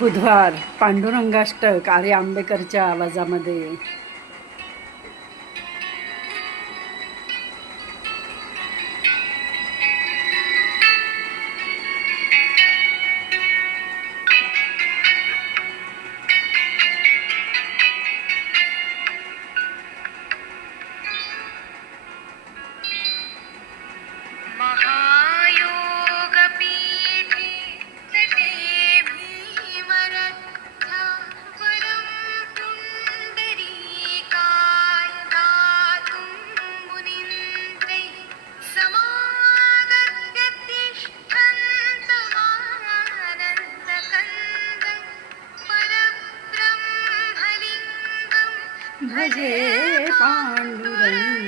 बुधवार पांडुरंगाष्टक आर्य आंबेकरच्या आवाजामध्ये. भजे पांडुरंग.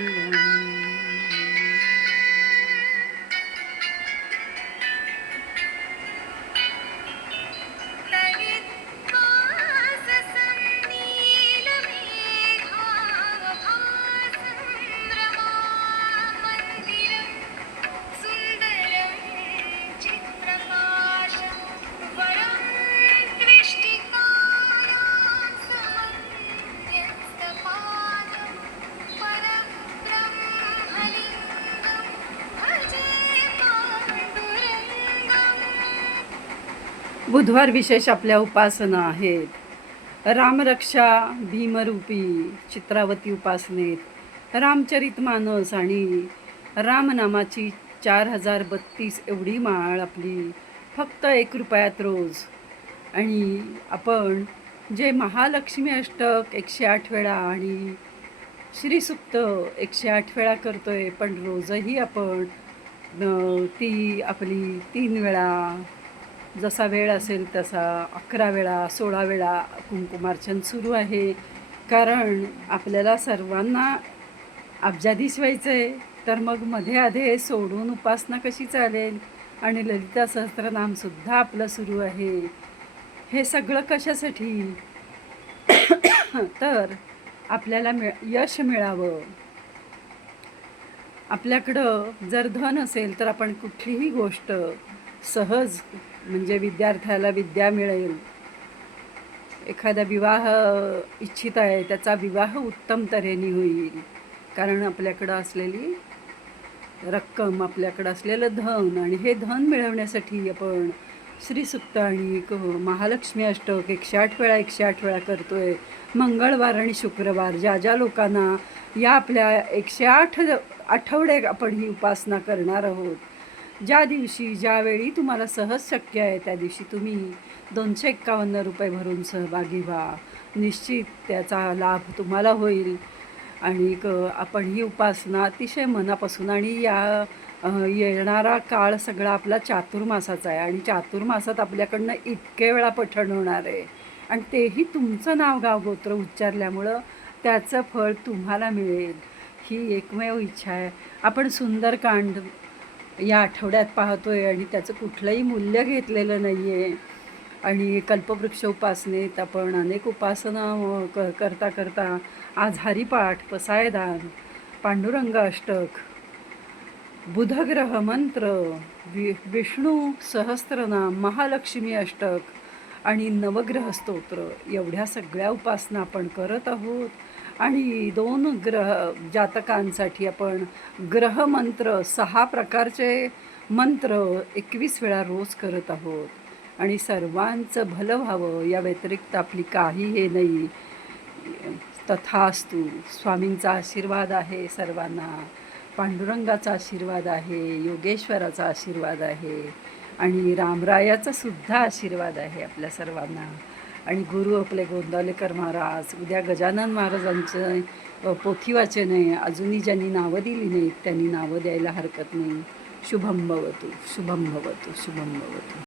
बुधवार विशेष आपल्या उपासना आहेत. रामरक्षा, भीमरूपी चित्रावती उपासनेत रामचरितमानस आणि रामनामाची 4032 एवढी माळ आपली फक्त 1 रुपयात रोज. आणि आपण जे महालक्ष्मी अष्टक 108 वेळा आणि श्रीसुक्त 108 वेळा करतोय, पण रोजही आपण ती आपली 3 वेळा, जसा वेळ असेल तसा 11 वेळा 16 वेळा कुंकुमार्चन सुरू आहे. कारण आपल्याला सर्वांना अब्जाधीश व्हायचं आहे, तर मग मध्ये आधे सोडून उपासना कशी चालेल. आणि ललिता सहस्त्रनामसुद्धा आपलं सुरू आहे. हे सगळं कशासाठी? तर आपल्याला यश मिळावं. आपल्याकडं जर धन असेल तर आपण कुठलीही गोष्ट सहज, म्हणजे विद्यार्थ्याला विद्या मिळेल. एखादा विवाह इच्छित आहे, त्याचा विवाह उत्तम तऱ्हेने होईल. कारण आपल्याकडं असलेली रक्कम, आपल्याकडं असलेलं धन, आणि हे धन मिळवण्यासाठी आपण श्रीसुक्त आणि महालक्ष्मी अष्टक 108 वेळा 108 वेळा करतोय. मंगळवार आणि शुक्रवार ज्या ज्या लोकांना या आपल्या 108 आठवडे आपण ही उपासना करणार आहोत, ज्या दिवशी ज्यावेळी तुम्हाला सहज शक्य आहे त्या दिवशी तुम्ही 251 रुपये भरून सहभागी व्हा. निश्चित त्याचा लाभ तुम्हाला होईल. आणि आपण ही उपासना अतिशय मनापासून, आणि येणारा काळ सगळा आपला चातुर्मासाचा आहे. आणि चातुर्मासात आपल्याकडनं इतके वेळा पठण होणार आहे, आणि तेही तुमचं नाव गाव गोत्र उच्चारल्यामुळं त्याचं फळ तुम्हाला मिळेल, ही एकमेव इच्छा आहे. आपण सुंदरकांड या आठवड्यात पाहतोय आणि त्याचं कुठलंही मूल्य घेतलेलं नाही आहे. आणि कल्पवृक्ष उपासनेत आपण अनेक उपासना करता करता आज हरिपाठ, पसायदान, पांडुरंग अष्टक, बुधग्रह मंत्र, विष्णू सहस्त्रनाम, महालक्ष्मी अष्टक आणि नवग्रह स्तोत्र एवढ्या सगळ्या उपासना आपण करत आहोत. आणि 2 ग्रह जातकांसाठी आपण ग्रहमंत्र 6 प्रकारचे मंत्र 21 वेळा रोज करत आहोत. आणि सर्वांचं भलं व्हावं या व्यतिरिक्त आपली काही हे नाही. तथास्तु. स्वामींचा आशीर्वाद आहे सर्वांना, पांडुरंगाचा आशीर्वाद आहे, योगेश्वराचा आशीर्वाद आहे, आणि रामरायाचा सुद्धा आशीर्वाद आहे आपल्या सर्वांना. आणि गुरु आपले गोंदावलेकर महाराज, उद्या गजानन महाराजांचं पोथी वाचन आहे. अजूनही ज्यांनी नावं दिली नाहीत त्यांनी नावं द्यायला हरकत नाही. शुभम भवतु, शुभम भवतु, शुभम भवतु.